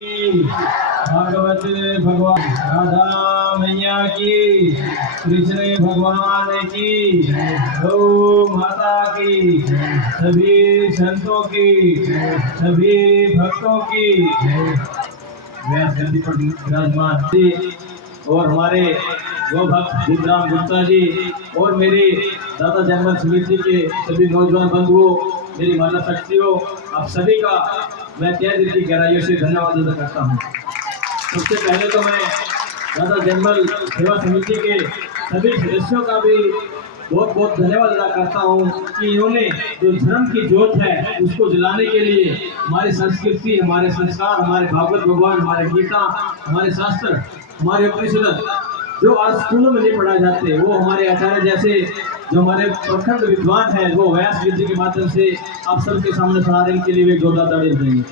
भागवत भगवान राधा मैया की, कृष्ण भगवान की, गौ माता की, सभी संतों की, सभी भक्तों की व्यास गद्दी पर विराजमान जी और हमारे गो भक्त बुद्धराम गुप्ता जी और मेरे दादा जनमन समिति के सभी नौजवान बंधुओं, मेरी माता शक्तियों, आप सभी का मैं तहे दिल की गहराइयों से धन्यवाद अदा करता हूँ। सबसे पहले तो मैं दादा जनमल सेवा समिति के सभी सदस्यों का भी बहुत बहुत धन्यवाद अदा करता हूँ कि इन्होंने जो धर्म की ज्योत है उसको जलाने के लिए हमारी संस्कृति, हमारे संस्कार, हमारे भागवत भगवान, हमारे गीता, हमारे शास्त्र, हमारे उपनिषद जो आज स्कूलों में नहीं पढ़ाए जाते, वो हमारे आचार्य जैसे जो हमारे प्रखंड विद्वान हैं वो व्यास विधि के माध्यम से आप सबके सामने सुनाने के लिए वे जोरदार ताली देंगे।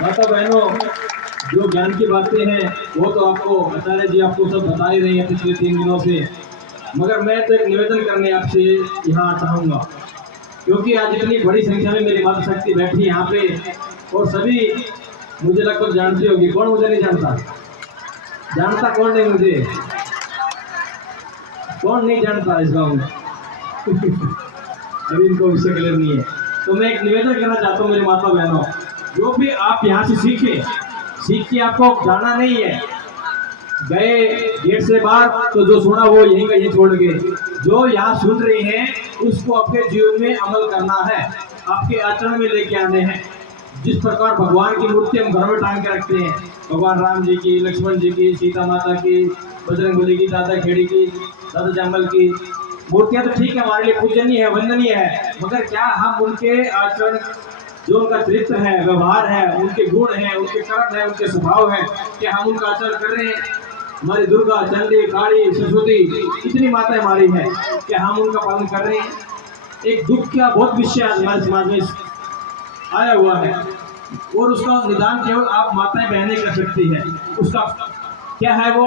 माता बहनों, जो ज्ञान की बातें हैं वो तो आपको आचार्य जी आपको सब बता ही रही हैं पिछले 3 दिनों से, मगर मैं तो एक निवेदन करने आपसे यहाँ चाहूँगा, क्योंकि आज इतनी बड़ी संख्या में मेरी माता शक्ति बैठी यहाँ पे और सभी मुझे लगभग जानती होगी। कौन मुझे नहीं जानता? जानता कौन नहीं मुझे? कौन नहीं जानता इस गाँव में? अभी इनको विषय क्लियर नहीं है। तो मैं एक निवेदन करना चाहता हूँ मेरी माता बहनों, जो भी आप यहाँ से सीख के आपको जाना नहीं है, गए गेट से बाहर तो जो सुना वो यहीं का यहीं छोड़ के, जो यहाँ सुन रहे हैं उसको अपने जीवन में अमल करना है, आपके आचरण में लेके आने हैं। जिस प्रकार भगवान की मूर्ति हम घर में टांग के रखते हैं, भगवान राम जी की, लक्ष्मण जी की, सीता माता की, बजरंगबली की, दादा खेड़ी की, दादा जंगल की मूर्तियां तो ठीक है, हमारे लिए पूजनीय है, वंदनीय है, मगर क्या हम उनके आचरण, जो उनका चरित्र है, व्यवहार है, उनके गुण हैं, उनके कर्म है, उनके स्वभाव है, क्या हम उनका आचरण कर रहे हैं? हमारी दुर्गा, चंडी, काली, सरस्वती इतनी माताएं हमारी है, क्या हम उनका पालन कर रहे हैं? एक दुख का बहुत विषय आज हमारे समाज में आया हुआ है और उसका निदान केवल आप माताएं बहनें कर सकती है। उसका क्या है वो?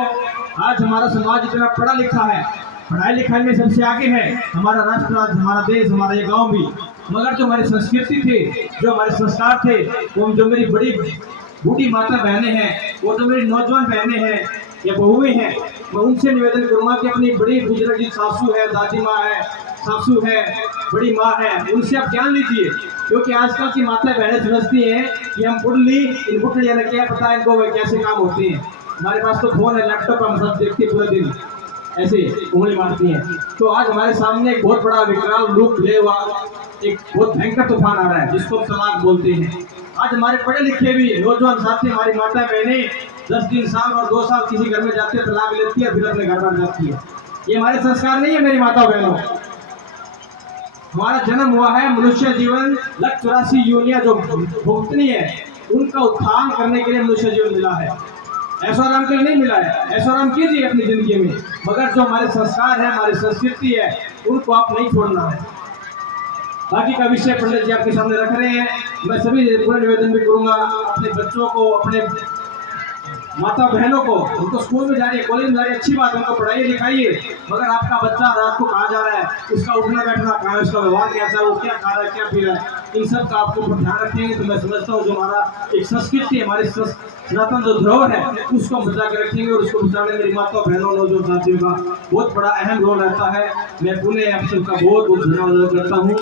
आज हमारा समाज इतना पढ़ा लिखा है, पढ़ाई लिखाई में सबसे आगे है, हमारा राष्ट्र, हमारा देश, हमारा ये गांव भी, मगर जो हमारी संस्कृति थी, जो हमारे संस्कार थे, वो जो मेरी बड़ी बूढ़ी माता बहनें हैं, वो जो मेरी नौजवान बहनें हैं या बहुएं हैं, मैं उनसे निवेदन करूंगा कि अपनी बड़ी बुजुर्ग जी सासू है, दादी माँ है, सासू है, बड़ी माँ है, उनसे आप ज्ञान लीजिए, क्योंकि आजकल की माता बहनें समझती हैं कि हम बुढ़ली, इन बुढ़ यानी क्या पता है इनको कैसे काम होते हैं। हमारे पास तो फोन है, लैपटॉप, हम सब देखते पूरे दिन ऐसे उंगली मारती हैं। तो आज हमारे सामने एक बहुत बड़ा विकराल रूप ले हुआ एक बहुत भयंकर तूफान आ रहा है, जिसको तलाक बोलते हैं। आज हमारे पढ़े लिखे भी नौजवान साथी, हमारी माता बहनें 10 साल और 2 साल किसी घर में जाते हैं, तलाक लेती है, फिर अपने घर पर जाती है। ये हमारे संस्कार नहीं है मेरी माता बहनों। हमारा जन्म हुआ है, मनुष्य जीवन 184 योनियां जो भुगतनी है, उनका उत्थान करने के लिए मनुष्य जीवन मिला है, ऐश्वर्याम के लिए नहीं मिला है। ऐश्वर्याम कीजिए अपनी जिंदगी में, मगर जो हमारे संस्कार है, हमारी संस्कृति है, उनको आप नहीं छोड़ना है। बाकी का विषय पंडित जी आपके सामने रख रहे हैं। मैं सभी पूरा निवेदन भी करूंगा, अपने बच्चों को, अपने माता बहनों को, उनको स्कूल में जा रही है, कॉलेज में जा रही है, अच्छी बात है, उनको पढ़ाइए लिखाइए, मगर आपका बच्चा रात को कहाँ जा रहा है, उसका उठना बैठना कहाँ है, उसका व्यवहार कैसा है, वो क्या खा रहा है, क्या पी रहा है, इन सब का आपको ध्यान रखेंगे तो मैं समझता हूँ जो हमारा एक संस्कृति, हमारी सनातन जो धरोहर है, उसको हम बचा के रखेंगे और उसको बचाने में मेरी माता बहनों, नौजवान साथियों का बहुत बड़ा अहम रोल रहता है। मैं पुनः आप सबका बहुत बहुत धन्यवाद करता हूँ।